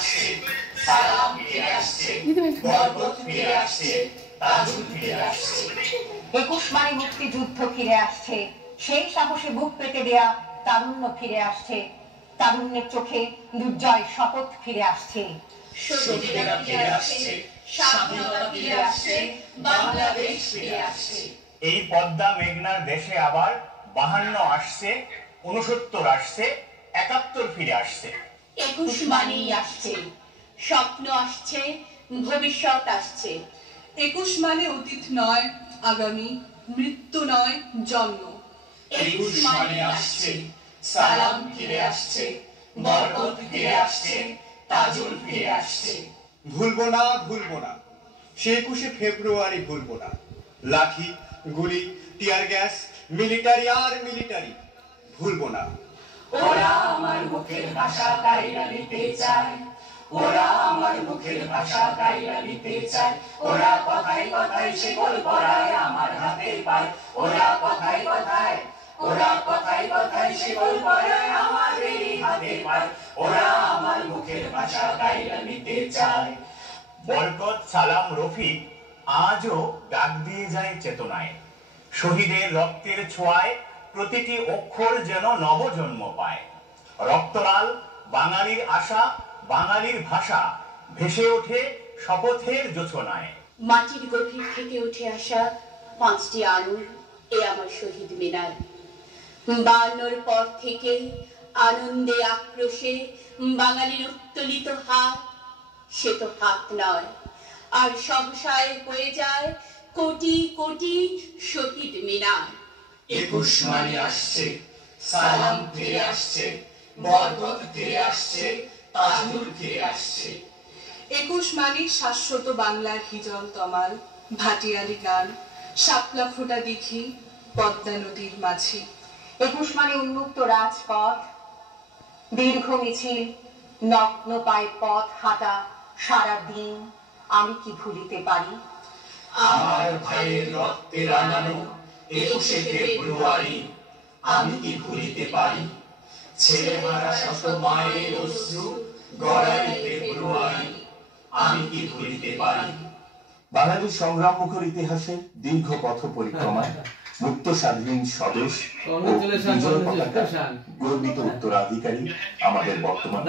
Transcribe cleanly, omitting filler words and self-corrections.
আসছে, সালাম ফিরে আসছে, বরকত ফিরে আসছে, তাজুল ফিরে আসছে। 21 মানে মুক্তিযুদ্ধ ফিরে আসছে, সেই সাহসে বুক পেতে দেয়া তারুণ্য ফিরে আসছে, তারুণ্যের চোখে দুর্জয় শপথ ফিরে আসছে। শহীদেরা ফিরে আসছে, স্বাধীনতা ফিরে আসছে, বাংলাদেশ ফিরে আসছে। এই পদ্মা মেঘনার দেশে আবার 52 আসছে, 69 আসছে, 71 ফিরে আসছে। 21 মানেই আসছে, স্বপ্ন আসছে, ভবিষ্যৎ আসছে। 21 মানে অতীত নয় আগামী, মৃত্যু নয় জন্ম। 21 মানে আসছে, সালাম ফিরে আসছে, বরকত ফিরে আসছে, তাজুল ফিরে আসছে। ভুলবো না, ভুলবো না, সে 21শে ফেব্রুয়ারি ভুলবো না। লাঠি, গুলি, টিয়ার গ্যাস, মিলিটারি আর মিলিটারি ভুলবো না। ওরা আমার মুখের ভাষা কাইরা নিতে চায়, ওরা আমার মুখের ভাষা কাইরা নিতে চায়। ওরা কথায় কথায় শিকল পরায় আমার হাতে পায়, ওরা কথায় কথায়, ওরা কথায় কথায় শিকল পরায় আমার এই হাতে পায়। ওরা আমার মুখের ভাষা কাইরা নিতে চায়। বরকত, সালাম, রফিক আজও ডাক দিয়ে যায় চেতনায়। শহীদের রক্তের ছোঁয়ায় প্রতিটি অক্ষর যেন নবজন্ম পায়। রক্তলাল বাঙালির আশা, বাঙালির ভাষা ভেসে ওঠে শপথের জোছনায়। মাটির গভীর থেকে উঠে আসা 5টি আলোর এ আমার শহীদ মিনার। 52 পর থেকে আনন্দে আক্রোশে বাঙালির উত্তোলিত হাত, সে তো হাত নয়, আর সহসায় হয়ে যায় কোটি কোটি শহীদ মিনার। 21 মানে আসছে, সালাম ফিরে আসছে, বরকত ফিরে আসছে, তাজুল ফিরে আসছে। 21 মানে শাশ্বত বাংলার হিজল তমাল, ভাটিয়ালি গান, শাপলা ফোটা দিঘি, পদ্মা নদীর মাঝি। 21 মানে উন্মুক্ত রাজপথ, দীর্ঘ মিছিল, নগ্ন পায়ে পথ হাঁটা সারা দিন, আমি কি ভুলিতে পারি? আমার ভাইয়ের রক্তে রাঙানো 21শে ফেব্রুয়ারি আমি কি ভুলিতে পারি? ছেলেহারা শত মায়ের অশ্রু গড়াই ফেব্রুয়ারি আমি কি ভুলিতে পারি? বাঙালির সংগ্রাম মুখর ইতিহাসে দীর্ঘ পথ পরিক্রমায় মুক্ত স্বাধীন স্বদেশ ও বিজয় পতাকার গর্বিত উত্তরাধিকারী আমাদের বর্তমান